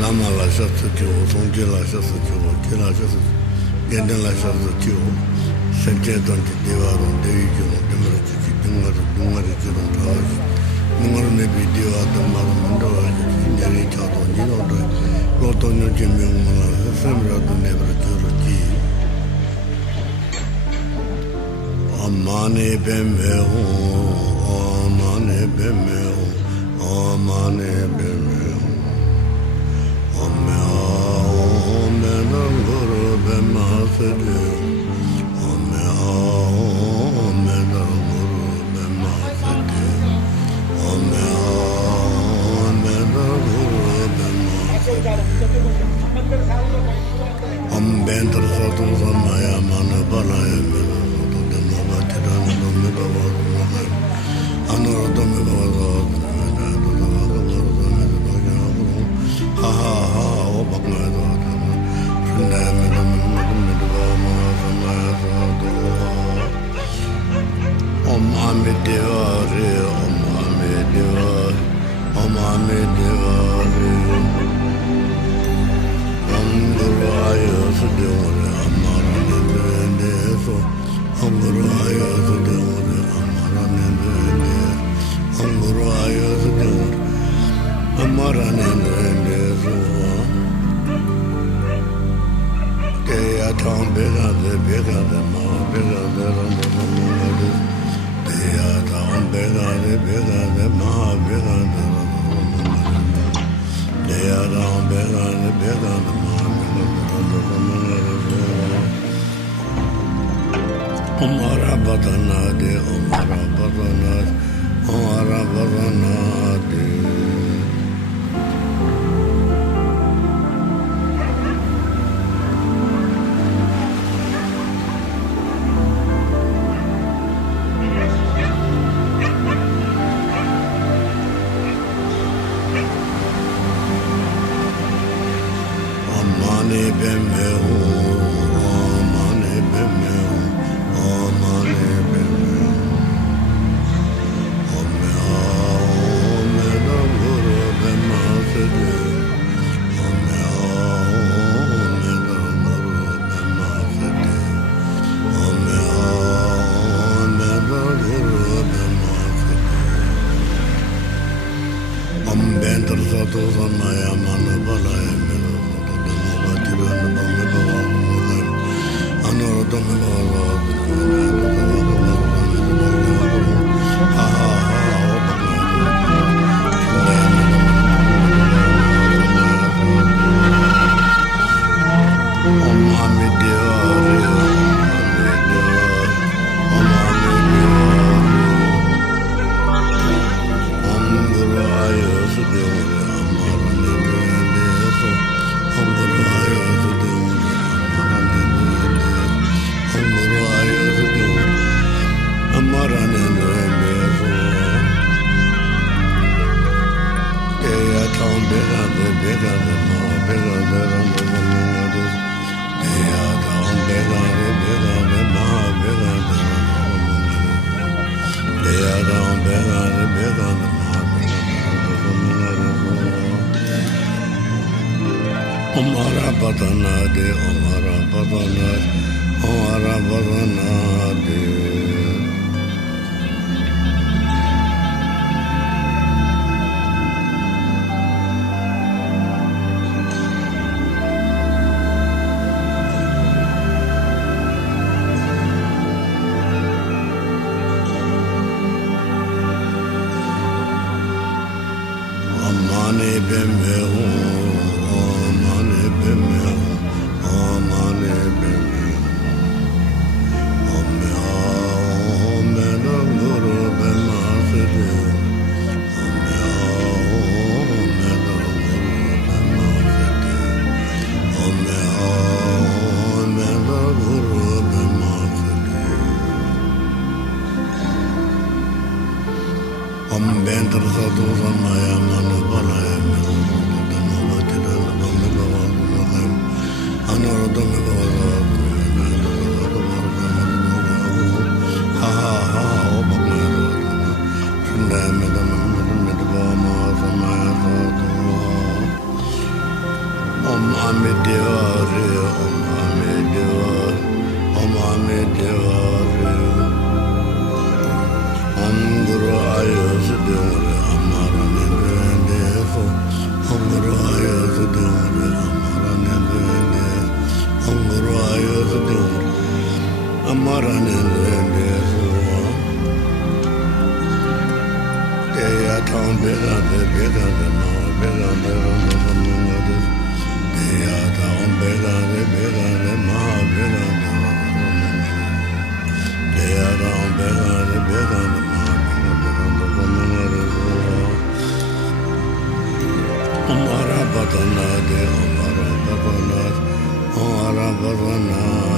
Lama la shasa kyo, songje la shasa kyo, ke la shasa, genden la shasa kyo, senche donji dewa ron, dewi kyo, demara chiki, dungari kyo, tawashi, nungaru nebi dewa damara mandawa, nyari chado, nino do, loto nyonji myongmala, semra do nebra kyo ki. Amane beme ho, amane beme ho, amane beme ho. Ome nanguru bema sede, ome nanguru bema sede, ome nanguru bema sede. Bentar satu samaya mana balaya mena, dhamma batidana dhamma bavadana, anuradhamma bavadana. Ha ha ha, oh bakna da, pinda me da me da ma samaya da. Om ame deva re, om ame deva, om ame deva re. Om guru ayo sudevore, amara nende so. Om guru ayo sudevore, amara nende. Om guru ayo sudevore, amara nende. Deya tam bega de ma bega de randa randa. Deya tam bega de ma bega de randa. Deya tam bega de ma bega de randa. Omara badana de, omara badana, omara badana de. Omara badana de, omara badana, omara badana de. Amane beme ho. Bentar satu samaya mana balaya mena, dhamma batidana dhamma bavadana, anuradhamma bavadana. Ha ha ha, oh bakna da, pinda me da ma samaya da. Ame Devare, Om Ame Devare, Om Ame Devare, Om Guru Ayos Devare, Amara Nendrende, Om Guru Ayos Devare, Amara Nendrende, Om Guru Ayos Devare, Amara Nendrende, Deya Tam Bega, Bega, No, Bega, Bega, Deya Tam Bega, Bega, Ma, Bega, Deya Tam Bega, Bega, Ma, Amara Batana, De Amara Batana, Amara Batana.